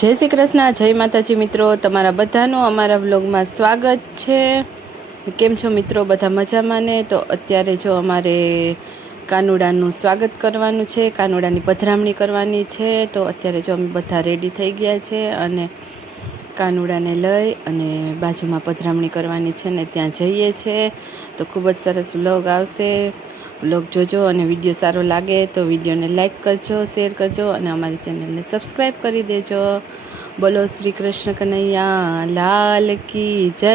જય શ્રી કૃષ્ણ, જય માતાજી મિત્રો, તમારા બધાનું અમારા વ્લોગમાં સ્વાગત છે। કેમ છો મિત્રો? બધા મજામાં ને? તો અત્યારે જો અમારે કાનુડાનું સ્વાગત કરવાનું છે, કાનુડાની પધરામણી કરવાની છે। તો અત્યારે જો અમે બધા રેડી થઈ ગયા છે અને કાનુડાને લઈ અને બાજુમાં પધરામણી કરવાની છે ને ત્યાં જઈએ છે। તો ખૂબ જ સરસ વ્લોગ આવશે, વ્લોગ જોજો અને વિડીયો સારો લાગે તો વિડીયોને લાઇક કરજો, શેર કરજો અને અમારી ચેનલને સબસ્ક્રાઈબ કરી દેજો। બોલો શ્રી કૃષ્ણ કનૈયા લાલ કી જય।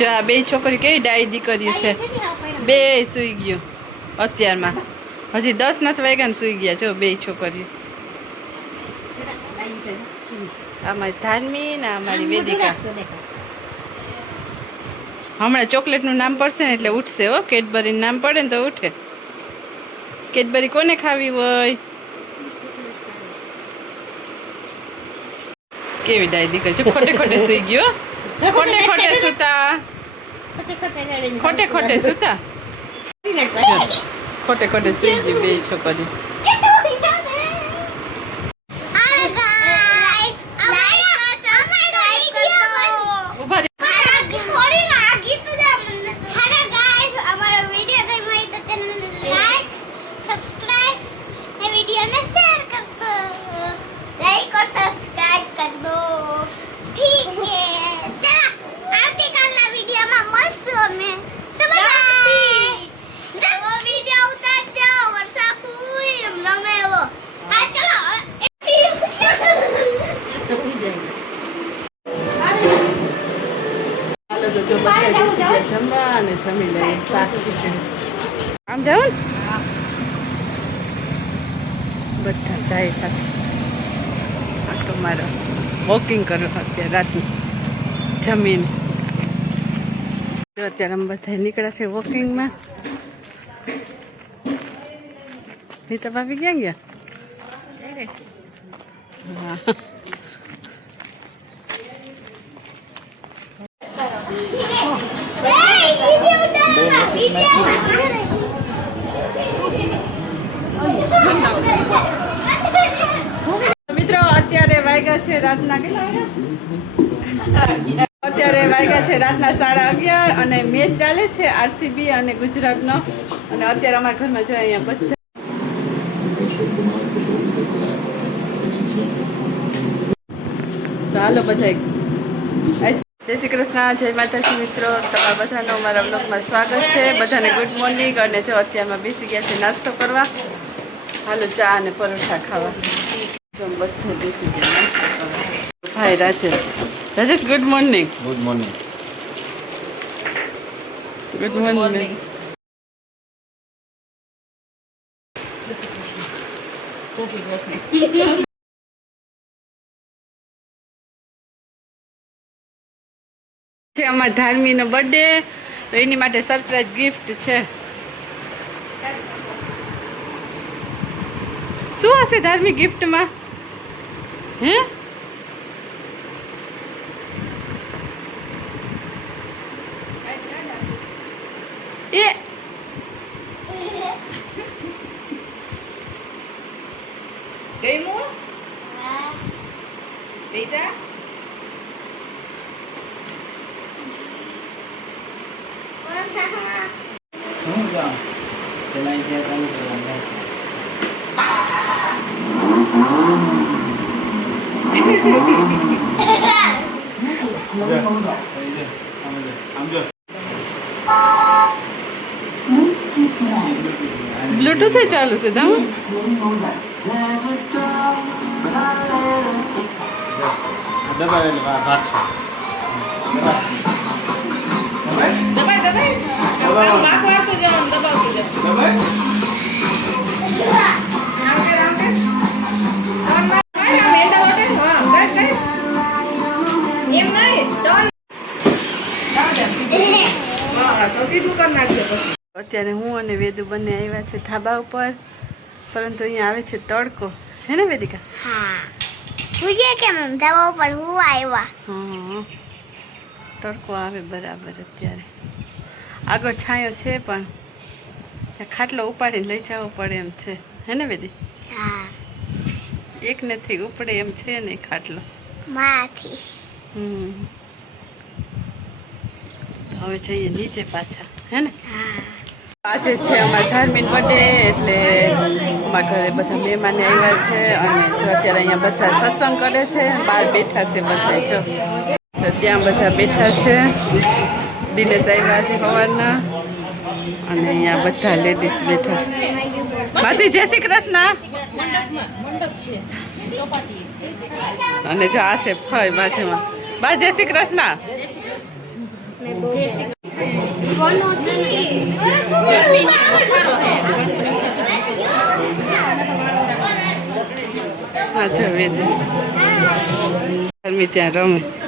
જો આ બે છોકરી કેવી ડાઈ દીકરીઓ છે, બે સૂઈ ગયો અત્યારમાં, હજી 10 નથી વાગ્યા ને સૂઈ ગયા જો બે છોકરીઓ। અમારી ધાર્મી ને અમારી વેદિકા હમણાં ચોકલેટનું નામ પડશે ને એટલે ઉઠશે હો, કેડબરીનું નામ પડે ને તો ઉઠે। કેડબરી કોને ખાવી હોય? કેવી ડાઈ દીકરી જો ખોટે ખોટે સૂઈ ગયો, ખોટે ખોટે સુતા, ખોટે ખોટે સુતા, ખોટે ખોટે સુઈ ગઈ બે છોકરી। જમવા અને જમી લઈએ, આમ જાવ ને બધા જાય પાછા આટલો મારો વોકિંગ કરો અત્યારે રાતનું જમીન। અત્યારે અમે બધા નીકળ્યા છે વોકિંગમાં। નીતા ભાભી ક્યાં ગયા? હા મિત્રો અત્યારે વાગ્યા છે રાતના અત્યારે વાગ્યા છે રાતના 11:30 અને મેચ ચાલે છે આરસીબી અને ગુજરાતનો। અને અત્યારે અમારા ઘરમાં છે અહીંયા બધા તો હાલો બધા જય શ્રી કૃષ્ણ, જય માતાજી મિત્રો, તમારા બધાનો અમારા બ્લોગમાં સ્વાગત છે। બધાને ગુડ મોર્નિંગ। અને જો અત્યારમાં બેસી ગયા છે નાસ્તો કરવા, હાલો ચા અને પરોઠા ખાવા। જો બધા બેસી ગયા નાસ્તો કરવા। ભાઈ Rajesh, Rajesh good morning. Good morning, good morning. છે અમારા ધાર્મીનો બર્થડે, તો એની માટે સરપ્રાઈઝ ગિફ્ટ છે। શું હશે ધાર્મિક ગિફ્ટમાં? હે એ ગઈમો બેજા હું જાઉં પેલા ત્યાં ચાલુ કરવાનું બ્લૂટૂથ ચાલુ છે તમ દબાવે એટલે ભાગશે દબાઈ દબાઈ વાગવાતું જવાનું દબાવતું જવાનું દબાય રામકે રામકે મેંડા વટે હા કઈ એમ નહીં ટર્ન હા સીધું કરી નાખજો અત્યારે હું અને વેદુ બંને આવ્યા છે ધાબા ઉપર પરંતુ અહીંયા આવે છે તડકો હે ને વેદિકા હા પૂછે કેમ દવા પર હું આવ્યા હા તડકો આવે બરાબર અત્યારે આગળ છાંયો છે પણ ત્યાં ખાટલો ઉપાડીને લઈ જવો પડે એમ છે હે ને વેદી હા એક નથી ઉપડે એમ છે ને ખાટલો માથી હવે જઈએ નીચે પાછા હે ને હા આજે છે અમારા ધાર્મિક બર્થડે એટલે અમારા ઘરે બધા મહેમાને આવ્યા છે અને જો અત્યારે અહીંયા બધા સત્સંગ કરે છે બહાર બેઠા છે બધા જો તો ત્યાં બધા બેઠા છે દિનેશ આવ્યા છે સવારના અને અહીંયા બધા લેડીઝ બેઠા માસી જય શ્રી કૃષ્ણ અને જો આ છે ફઈ બાજુમાં બા જય શ્રી કૃષ્ણ હા જો વેદ ત્યાં રમે